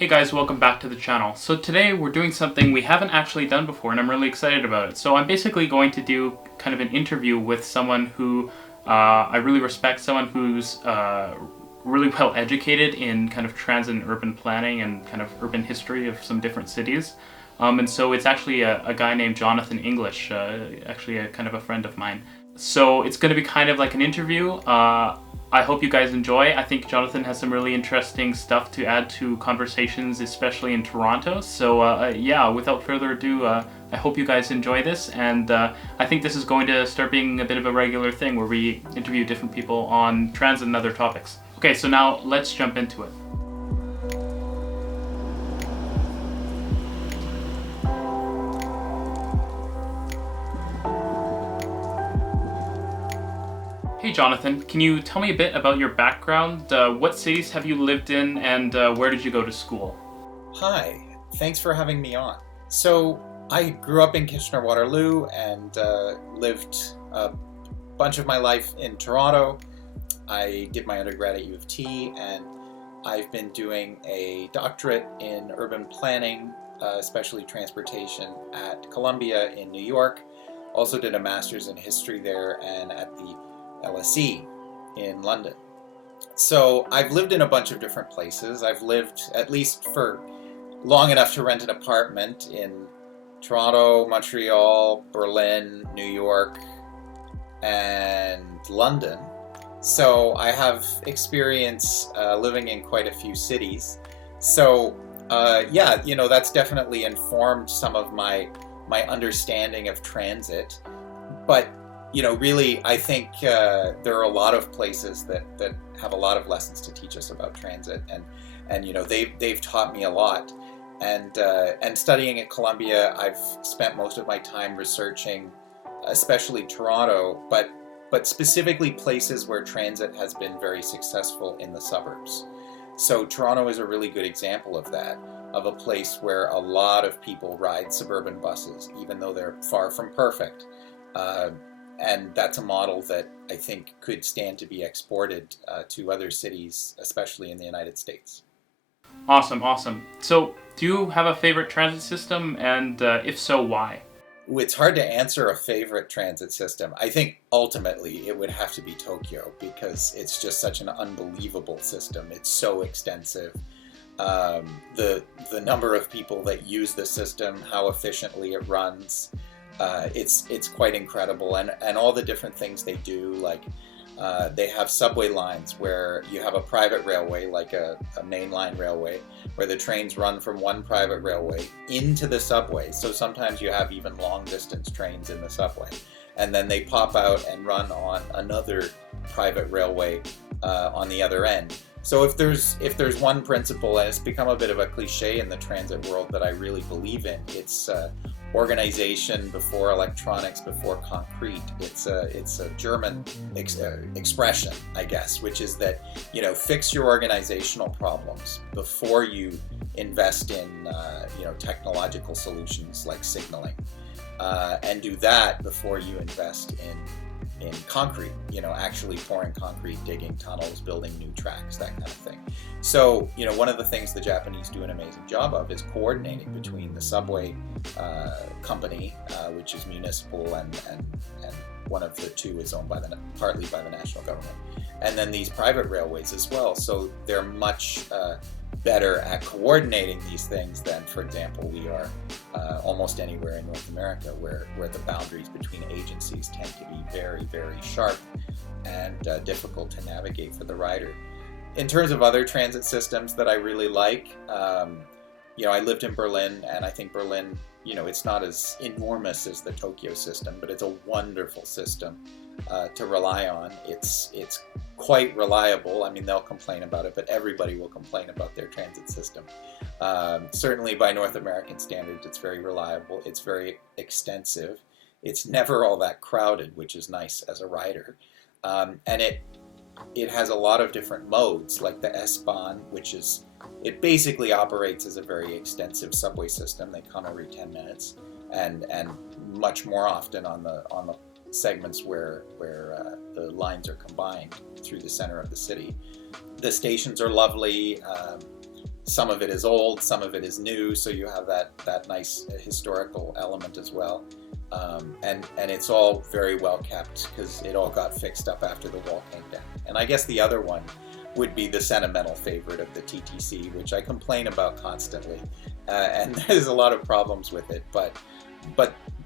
Hey guys, welcome back to the channel. So today we're doing something we haven't actually done before and I'm really excited about it. So I'm basically going to do kind of an interview with someone who I really respect, someone who's really well educated in kind of transit and urban planning and kind of urban history of some different cities. And so it's actually a guy named Jonathan English, actually a kind of a friend of mine. So it's going to be kind of like an interview. I hope you guys enjoy. I think Jonathan has some really interesting stuff to add to conversations, especially in Toronto. So yeah, without further ado, I hope you guys enjoy this, and I think this is going to start being a bit of a regular thing where we interview different people on transit and other topics. Okay, so now let's jump into it. Hey Jonathan, can you tell me a bit about your background? What cities have you lived in, and where did you go to school? Hi, thanks for having me on. So I grew up in Kitchener-Waterloo and lived a bunch of my life in Toronto. I did my undergrad at U of T, and I've been doing a doctorate in urban planning, especially transportation, at Columbia in New York. Also did a master's in history there and at the LSE in London. So I've lived in a bunch of different places. I've lived, at least for long enough to rent an apartment, in Toronto, Montreal, Berlin, New York, and London. So I have experience living in quite a few cities. So yeah, you know, that's definitely informed some of my understanding of transit. But you know, really, I think there are a lot of places that have a lot of lessons to teach us about transit, and you know, they've taught me a lot. And studying at Columbia, I've spent most of my time researching, especially Toronto, but specifically places where transit has been very successful in the suburbs. So Toronto is a really good example of that, of a place where a lot of people ride suburban buses, even though they're far from perfect. And that's a model that I think could stand to be exported to other cities, especially in the United States. Awesome, awesome. So do you have a favorite transit system, and if so, why? It's hard to answer a favorite transit system. I think ultimately it would have to be Tokyo, because it's just such an unbelievable system. It's so extensive. The number of people that use the system, how efficiently it runs, it's quite incredible, and all the different things they do, like they have subway lines where you have a private railway, like a mainline railway, where the trains run from one private railway into the subway. So sometimes you have even long distance trains in the subway, and then they pop out and run on another private railway on the other end. So if there's one principle, and it's become a bit of a cliche in the transit world that I really believe in, it's organization before electronics before concrete. It's a German expression, I guess, which is that, you know, fix your organizational problems before you invest in you know, technological solutions like signaling, and do that before you invest in concrete, you know, actually pouring concrete, digging tunnels, building new tracks, that kind of thing. So, you know, one of the things the Japanese do an amazing job of is coordinating between the subway company, which is municipal, and one of the two is owned by partly by the national government, and then these private railways as well. So they're much better at coordinating these things than, for example, we are almost anywhere in North America, where the boundaries between agencies tend to be very, very sharp and difficult to navigate for the rider. In terms of other transit systems that I really like, you know, I lived in Berlin, and I think Berlin, you know, it's not as enormous as the Tokyo system, but it's a wonderful system to rely on. It's quite reliable. I mean, they'll complain about it, but everybody will complain about their transit system. Certainly by North American standards, it's very reliable. It's very extensive. It's never all that crowded, which is nice as a rider. And it has a lot of different modes, like the S-Bahn, which is, it basically operates as a very extensive subway system. They come every 10 minutes, and much more often on the segments where the lines are combined through the center of the city. The stations are lovely. some of it is old, some of it is new, so you have that nice historical element as well. And it's all very well kept because it all got fixed up after the wall came down. And I guess the other one would be the sentimental favorite of the TTC, which I complain about constantly, and there's a lot of problems with it, but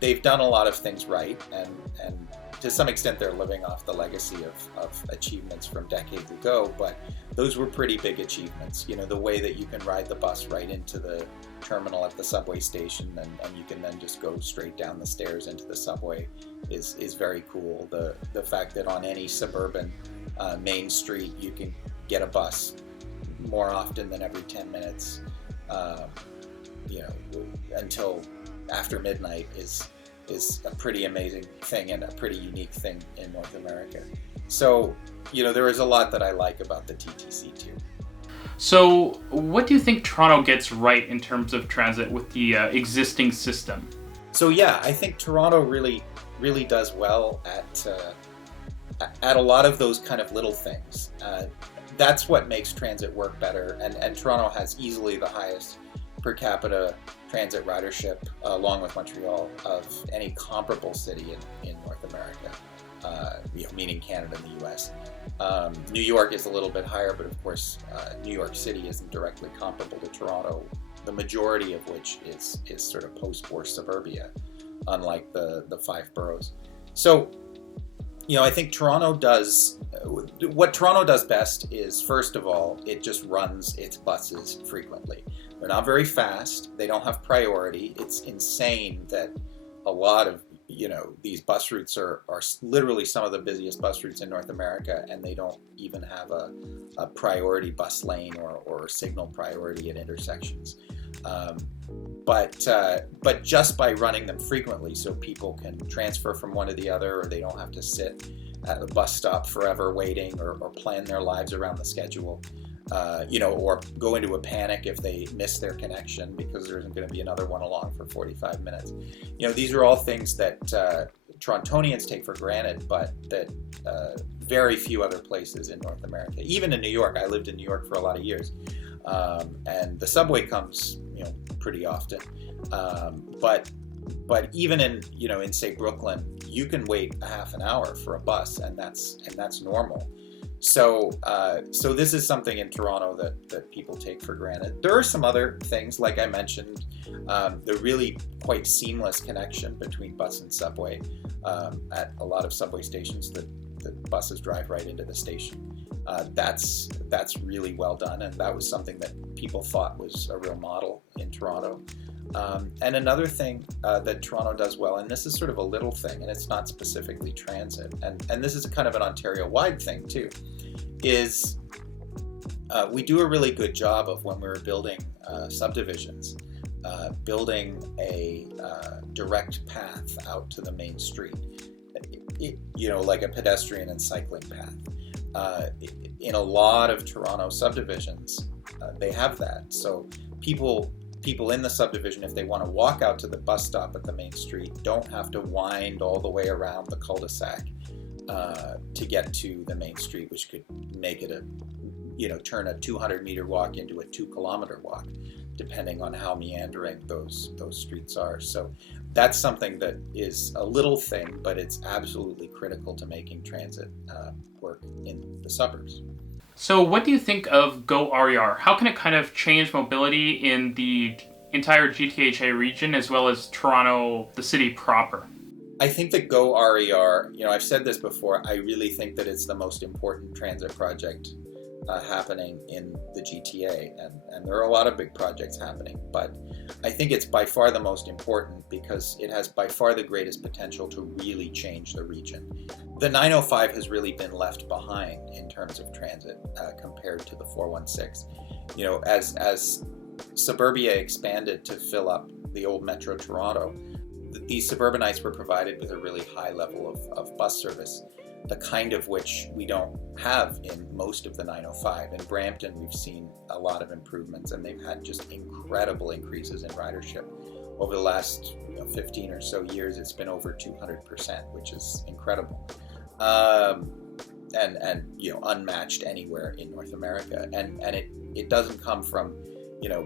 they've done a lot of things right, and to some extent they're living off the legacy of achievements from decades ago, but those were pretty big achievements. You know, the way that you can ride the bus right into the terminal at the subway station, and you can then just go straight down the stairs into the subway is very cool. The fact that on any suburban main street you can get a bus more often than every 10 minutes, you know, until after midnight is a pretty amazing thing and a pretty unique thing in North America. So, you know, there is a lot that I like about the TTC too. So, what do you think Toronto gets right in terms of transit with the existing system? So yeah, I think Toronto really does well at a lot of those kind of little things. That's what makes transit work better, and Toronto has easily the highest per capita transit ridership, along with Montreal, of any comparable city in North America, you know, meaning Canada and the US. New York is a little bit higher, but of course New York City isn't directly comparable to Toronto, the majority of which is sort of post-war suburbia, unlike the five boroughs. So, you know, I think what Toronto does best is, first of all, it just runs its buses frequently. They're not very fast. They don't have priority. It's insane that a lot of, you know, these bus routes are literally some of the busiest bus routes in North America, and they don't even have a priority bus lane or signal priority at intersections. But just by running them frequently, so people can transfer from one to the other, or they don't have to sit at the bus stop forever waiting, or plan their lives around the schedule, you know, or go into a panic if they miss their connection because there isn't going to be another one along for 45 minutes. You know, these are all things that Torontonians take for granted, but that very few other places in North America, even in New York. I lived in New York for a lot of years, and the subway comes, you know, pretty often. But even in, you know, in say Brooklyn, you can wait a half an hour for a bus, and that's normal. So this is something in Toronto that people take for granted. There are some other things, like I mentioned, the really quite seamless connection between bus and subway. At a lot of subway stations, the buses drive right into the station. That's really well done, and that was something that people thought was a real model in Toronto. And another thing that Toronto does well, and this is sort of a little thing, and it's not specifically transit, and this is kind of an Ontario-wide thing too, is we do a really good job of, when we're building subdivisions, building a direct path out to the main street, you know, like a pedestrian and cycling path. In a lot of Toronto subdivisions, they have that. So people in the subdivision, if they want to walk out to the bus stop at the main street, don't have to wind all the way around the cul-de-sac to get to the main street, which could make it turn a 200-meter walk into a 2-kilometer walk, depending on how meandering those streets are. So that's something that is a little thing, but it's absolutely critical to making transit work in the suburbs. So what do you think of GO RER? How can it kind of change mobility in the entire GTHA region, as well as Toronto, the city proper? I think that GO RER, you know, I've said this before, I really think that it's the most important transit project happening in the GTA, and there are a lot of big projects happening, but I think it's by far the most important because it has by far the greatest potential to really change the region. The 905 has really been left behind in terms of transit compared to the 416. You know, as suburbia expanded to fill up the old Metro Toronto, these suburbanites were provided with a really high level of bus service, the kind of which we don't have in most of the 905. In Brampton, we've seen a lot of improvements, and they've had just incredible increases in ridership. Over the last 15 or so years, it's been over 200%, which is incredible, and unmatched anywhere in North America. And it doesn't come from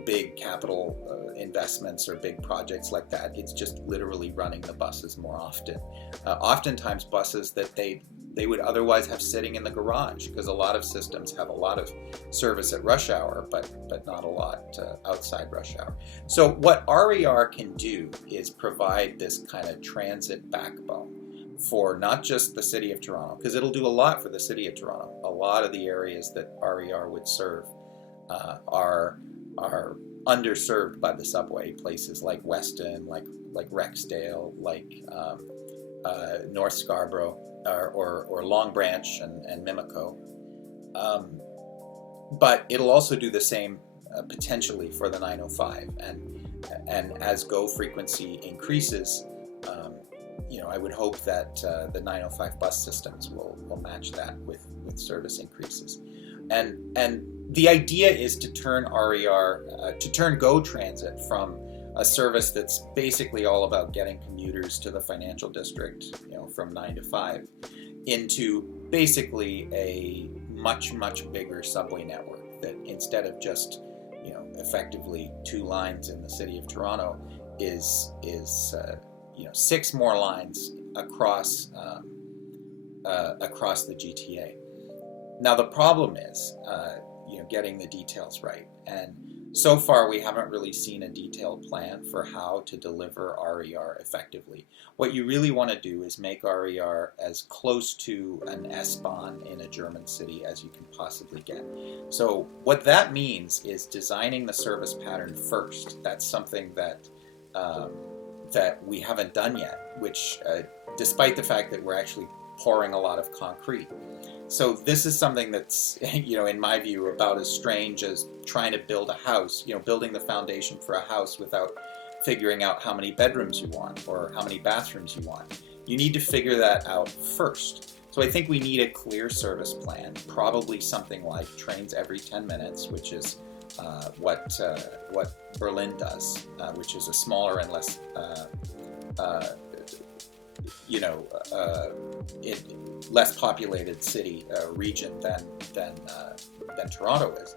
big capital investments or big projects like that. It's just literally running the buses more often. Oftentimes buses that they would otherwise have sitting in the garage, because a lot of systems have a lot of service at rush hour, but not a lot outside rush hour. So what RER can do is provide this kind of transit backbone for not just the City of Toronto, because it'll do a lot for the City of Toronto. A lot of the areas that RER would serve are underserved by the subway, places like Weston, like Rexdale, like North Scarborough, or Long Branch and Mimico. But it'll also do the same potentially for the 905, and as GO frequency increases, I would hope that the 905 bus systems will match that with service increases. And the idea is to turn RER, to turn GO Transit from a service that's basically all about getting commuters to the financial district, from 9 to 5, into basically a much, much bigger subway network that, instead of just, effectively 2 lines in the City of Toronto, is 6 more lines across the GTA. Now the problem is, getting the details right, and so far we haven't really seen a detailed plan for how to deliver RER effectively. What you really want to do is make RER as close to an S-Bahn in a German city as you can possibly get. So what that means is designing the service pattern first. That's something that we haven't done yet, which despite the fact that we're actually pouring a lot of concrete. So this is something that's, in my view, about as strange as trying to build a house, building the foundation for a house without figuring out how many bedrooms you want or how many bathrooms you want. You need to figure that out first. So I think we need a clear service plan, probably something like trains every 10 minutes, which is what Berlin does, which is a smaller and less less populated city region than Toronto is,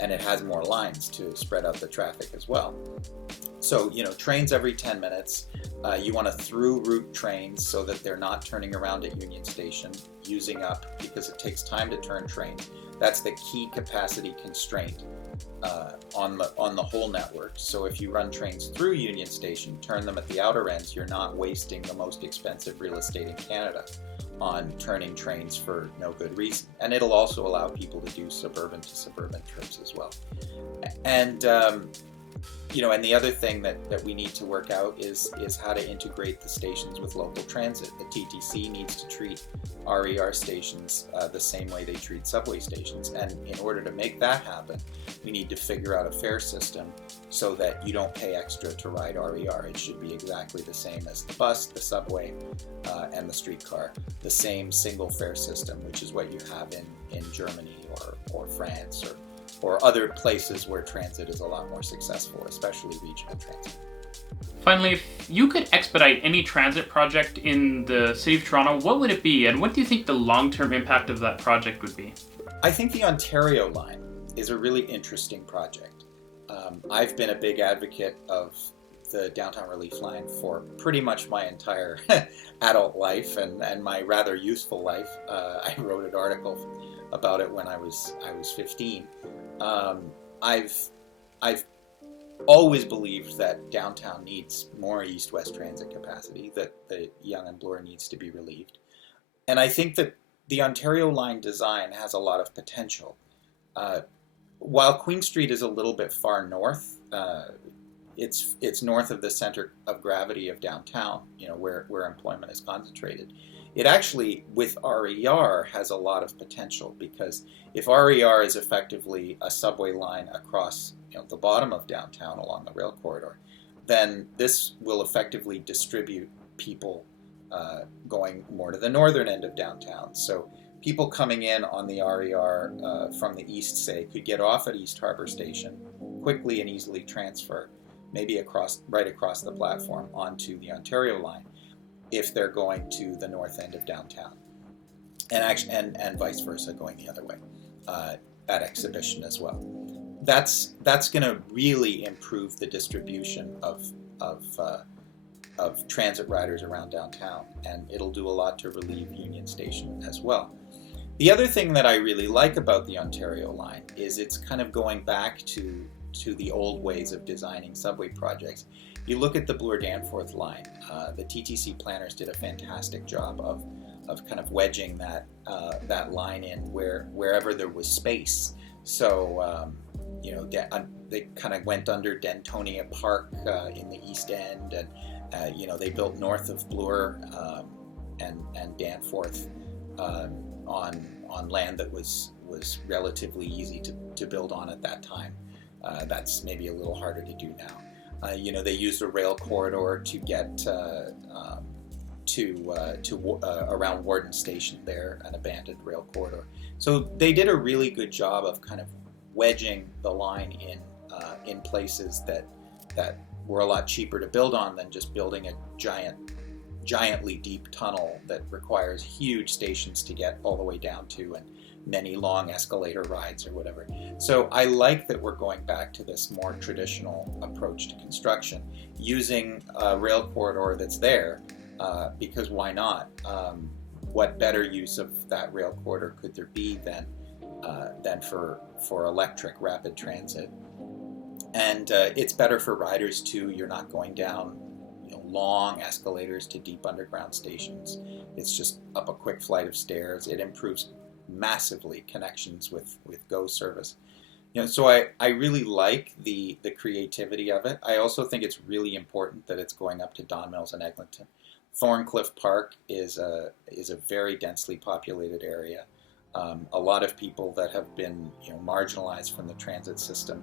and it has more lines to spread out the traffic as well. So trains every 10 minutes. You want to through route trains so that they're not turning around at Union Station, using up, because it takes time to turn trains. That's the key capacity constraint on the whole network. So if you run trains through Union Station, turn them at the outer ends, you're not wasting the most expensive real estate in Canada on turning trains for no good reason. And it'll also allow people to do suburban to suburban trips as well. And and the other thing that we need to work out is how to integrate the stations with local transit. The TTC needs to treat RER stations the same way they treat subway stations. And in order to make that happen, we need to figure out a fare system so that you don't pay extra to ride RER. It should be exactly the same as the bus, the subway, and the streetcar. The same single fare system, which is what you have in Germany or France or other places where transit is a lot more successful, especially regional transit. Finally, if you could expedite any transit project in the City of Toronto, what would it be, and what do you think the long-term impact of that project would be? I think the Ontario line is a really interesting project. I've been a big advocate of the Downtown Relief Line for pretty much my entire adult life and my rather youthful life. I wrote an article about it when I was 15. I've always believed that downtown needs more east-west transit capacity, that the Yonge and Bloor needs to be relieved. And I think that the Ontario line design has a lot of potential. While Queen Street is a little bit far north, it's north of the center of gravity of downtown, where employment is concentrated. It actually, with RER, has a lot of potential, because if RER is effectively a subway line across the bottom of downtown along the rail corridor, then this will effectively distribute people going more to the northern end of downtown. So people coming in on the RER from the east, say, could get off at East Harbour Station, quickly and easily transfer, maybe right across the platform onto the Ontario line, if they're going to the north end of downtown, and vice versa, going the other way at Exhibition as well. that's going to really improve the distribution of transit riders around downtown, and it'll do a lot to relieve Union Station as well. The other thing that I really like about the Ontario line is it's kind of going back to the old ways of designing subway projects. You look at the Bloor-Danforth line, the TTC planners did a fantastic job of kind of wedging that line in wherever there was space. So they kind of went under Dentonia Park in the East End, and they built north of Bloor and Danforth on land that was relatively easy to build on at that time. That's maybe a little harder to do now. They used a rail corridor to get around Warden Station there, an abandoned rail corridor. So they did a really good job of kind of wedging the line in places that were a lot cheaper to build on than just building a giantly deep tunnel that requires huge stations to get all the way down to, and many long escalator rides or whatever. So I like that we're going back to this more traditional approach to construction, using a rail corridor that's there, because why not? What better use of that rail corridor could there be than for electric rapid transit? And it's better for riders too. You're not going down long escalators to deep underground stations. It's just up a quick flight of stairs. It improves massively connections with GO service. So I really like the creativity of it. I also think it's really important that it's going up to Don Mills and Eglinton. Thorncliffe Park is a very densely populated area. A lot of people that have been marginalized from the transit system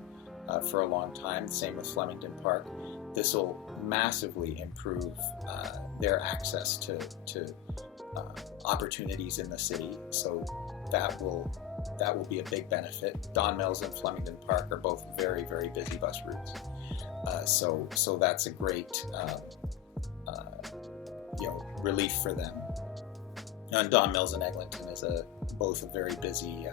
for a long time. Same with Flemington Park. This will massively improve their access to opportunities in the city. So that will be a big benefit. Don Mills and Flemington Park are both very, very busy bus routes. So that's a great relief for them. And Don Mills and Eglinton is both a very busy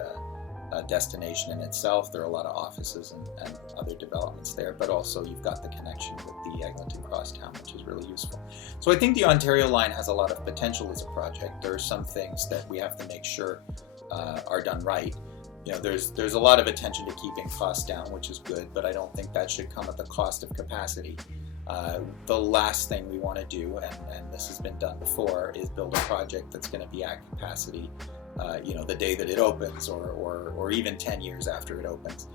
destination in itself. There are a lot of offices and other developments there, but also you've got the connection with the Eglinton Crosstown, which is really useful. So I think the Ontario line has a lot of potential as a project. There are some things that we have to make sure are done right. There's a lot of attention to keeping costs down, which is good, but I don't think that should come at the cost of capacity. The last thing we want to do, and this has been done before, is build a project that's going to be at capacity the day that it opens, or even 10 years after it opens.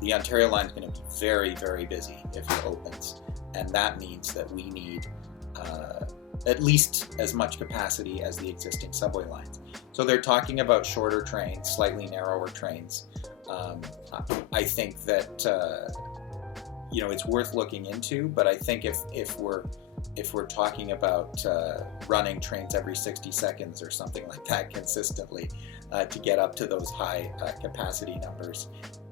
The Ontario line is going to be very, very busy if it opens, and that means that we need at least as much capacity as the existing subway lines. So they're talking about shorter trains, slightly narrower trains. I think that it's worth looking into, but I think if we're talking about running trains every 60 seconds or something like that consistently to get up to those high capacity numbers,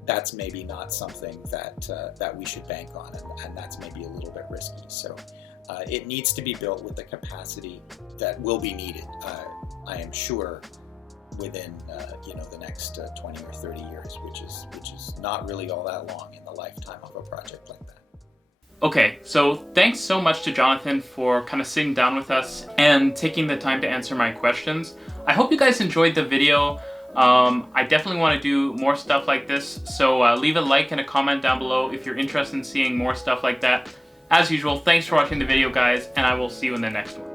that's maybe not something that we should bank on, and that's maybe a little bit risky. So it needs to be built with the capacity that will be needed, I am sure, within the next 20 or 30 years, which is not really all that long in the lifetime of a project like that. Okay, so thanks so much to Jonathan for kind of sitting down with us and taking the time to answer my questions. I hope you guys enjoyed the video. I definitely want to do more stuff like this, so leave a like and a comment down below if you're interested in seeing more stuff like that. As usual, thanks for watching the video, guys, and I will see you in the next one.